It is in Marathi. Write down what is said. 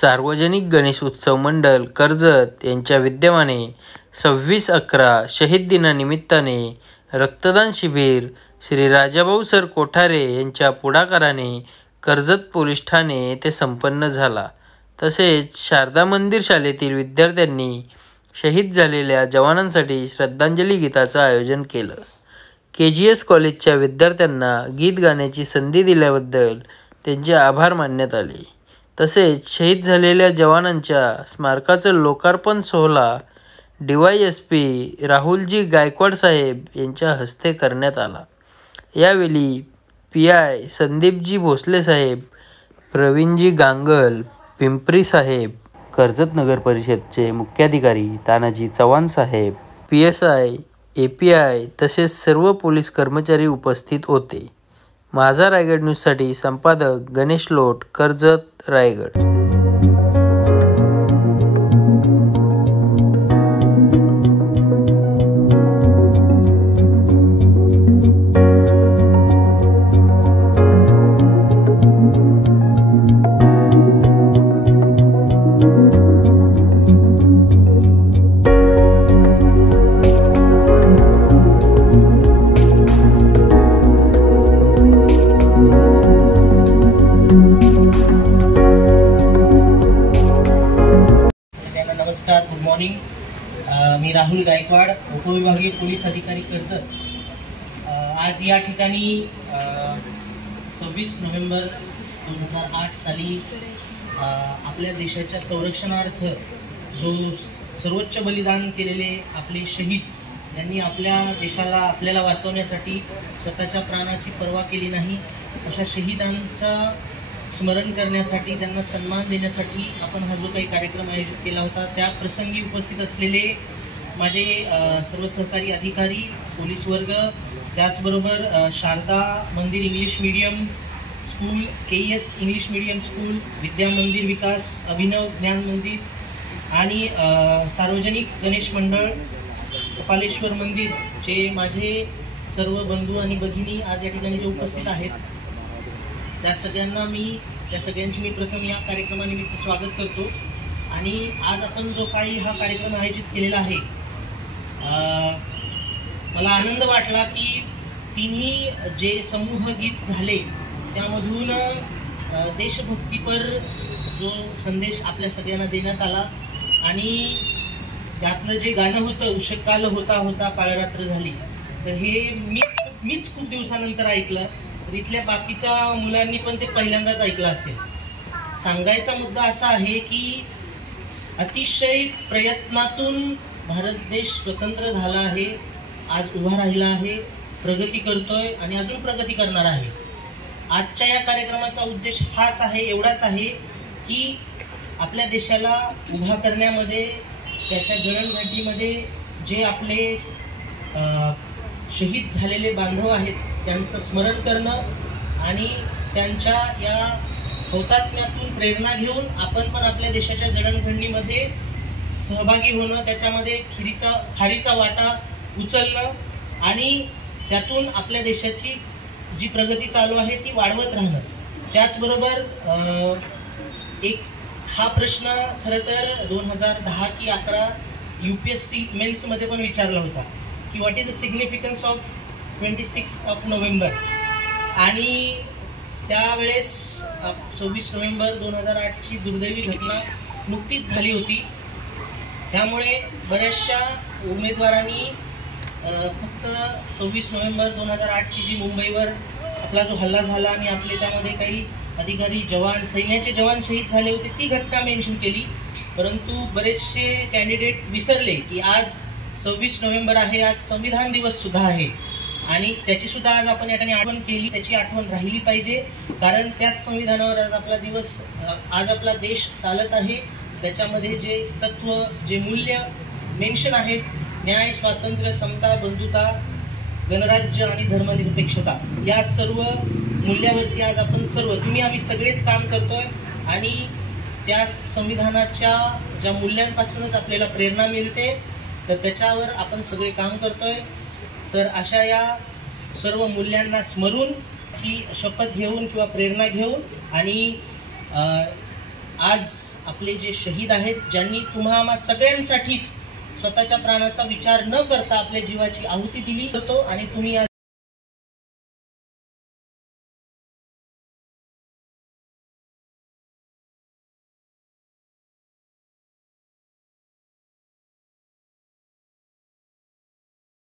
सार्वजनिक गणेश उत्सव मंडळ कर्जत यांच्या विद्यमाने 26/11 शहीद दिनानिमित्ताने रक्तदान शिबिर श्री राजाभाऊ सर कोठारे यांच्या पुढाकाराने कर्जत पोलीस ठाणे येथे संपन्न झाला। तसेच शारदा मंदिर शाळेतील विद्यार्थ्यांनी शहीद झालेल्या जवानांसाठी श्रद्धांजली गीताचं आयोजन केलं। KGS कॉलेजच्या विद्यार्थ्यांना गीत गाण्याची संधी दिल्याबद्दल त्यांचे आभार मानण्यात आले। तसेच शहीद झालेल्या जवानांच्या स्मारकाचं लोकार्पण सोहळा DYSP राहुलजी गायकवाड साहेब यांच्या हस्ते करण्यात आला। यावेळी PI संदीपजी भोसले साहेब, प्रवीणजी गांगल पिंपरी साहेब, कर्जत नगर परिषदचे मुख्याधिकारी तानाजी चव्हाण साहेब, PSI API तसेच सर्व पोलीस कर्मचारी उपस्थित होते। माझा रायगड न्यूजसाठी संपादक गणेश लोट, कर्जत, रायगड। नमस्कार, गुड मॉर्निंग। मी राहुल गायकवाड, उपविभागीय पोलीस अधिकारी कर्जत। आज या ठिकाणी 26 नोव्हेंबर 2008 साली आपल्या देशाच्या संरक्षणार्थ जो सर्वोच्च बलिदान केलेले आपले शहीद यांनी आपल्या देशाला आपल्याला वाचवण्यासाठी स्वतःच्या प्राणाची पर्वा केली नाही, अशा शहीदांचा स्मरण करण्यासाठी, त्यांना सन्मान देण्यासाठी आपण हा जो काही कार्यक्रम आयोजित केला होता, त्या प्रसंगी उपस्थित असलेले माझे सर्व सहकारी अधिकारी, पोलीस वर्ग, त्याचबरोबर Sharada Mandir English medium school, KES English medium school, Vidya Mandir Vikas, अभिनव ज्ञान मंदिर आणि सार्वजनिक गणेश मंडळ कपालेश्वर मंदिर चे माझे सर्व बंधू आणि भगिनी आज या ठिकाणी जे उपस्थित आहेत, त्या सगळ्यांची मी प्रथम या कार्यक्रमानिमित्त स्वागत करतो। आणि आज आपण जो काही हा कार्यक्रम आयोजित केलेला आहे, मला आनंद वाटला की तिन्ही जे समूह गीत झाले त्यामधून देशभक्तीपर जो संदेश आपल्या सगळ्यांना देण्यात आला आणि त्यातलं जे गाणं होतं, उषःकाल होता होता काळरात्र झाली, तर हे मीच खूप दिवसानंतर ऐकलं। तर इथल्या बाकीच्या मुलांनी पण ते पहिल्यांदाच ऐकलं असेल। सांगायचा मुद्दा असा आहे की अतिशय प्रयत्नातून भारत देश स्वतंत्र झाला आहे, आज उभा राहिला आहे, प्रगती करतोय आणि अजून प्रगती करणार आहे। आजच्या या कार्यक्रमाचा उद्देश हाच आहे, एवढाच आहे की आपल्या देशाला उभा करण्यामध्ये, त्याच्या जडणघडणीमध्ये जे आपले शहीद झालेले बांधव आहेत त्यांचं स्मरण करणं आणि त्यांच्या या हौतात्म्यातून प्रेरणा घेऊन आपण पण आपल्या देशाच्या जडणघडणीमध्ये सहभागी होणं, त्याच्यामध्ये खारीचा वाटा उचलणं आणि त्यातून आपल्या देशाची जी प्रगती चालू आहे ती वाढवत राहणं। त्याचबरोबर एक हा प्रश्न खरं तर 2010 की 11 UPSC मेन्समध्ये पण विचारला होता की what is the significance of 26 November, आणि त्यावेळेस 26 नोव्हेंबर 2008 ची दुर्दैवी घटना नुकतीच झाली होती। त्यामुळे बऱ्याचशा उमेदवारांनी फक्त 26 नोव्हेंबर 2008 ची जी मुंबईवर आपला जो हल्ला झाला आणि आपले त्यामध्ये काही अधिकारी, जवान, सैन्याचे जवान शहीद झाले होते, ती घटना मेन्शन केली। परंतु बरेचसे कॅन्डिडेट विसरले की आज 26 नोव्हेंबर आहे, आज संविधान दिवस सुद्धा आहे आणि त्याची सुद्धा आज आपण या ठिकाणी आठवण केली, त्याची आठवण राहिली पाहिजे। कारण त्याच संविधानावर आज आपला देश चालत आहे। त्याच्यामध्ये जे तत्व, जे मूल्य मेन्शन आहेत, न्याय, स्वातंत्र्य, समता, बंधुता, गणराज्य आणि धर्मनिरपेक्षता, या सर्व मूल्यावरती आज आपण आम्ही सगळेच काम करतोय आणि त्या संविधानाच्या ज्या मूल्यांपासूनच आपल्याला प्रेरणा मिळते, तर त्याच्यावर आपण सगळे काम करतोय। तर अशा या सर्व मूल्यांना स्मरून ची शपथ घेऊन किंवा प्रेरणा घेऊन आणि आज आपले जे शहीद आहेत, ज्यांनी तुम्हा आम्हा सगळ्यांसाठीच स्वतःच्या प्राणाचा विचार न करता आपल्या जीवाची आहुती दिली होतो आणि तुम्ही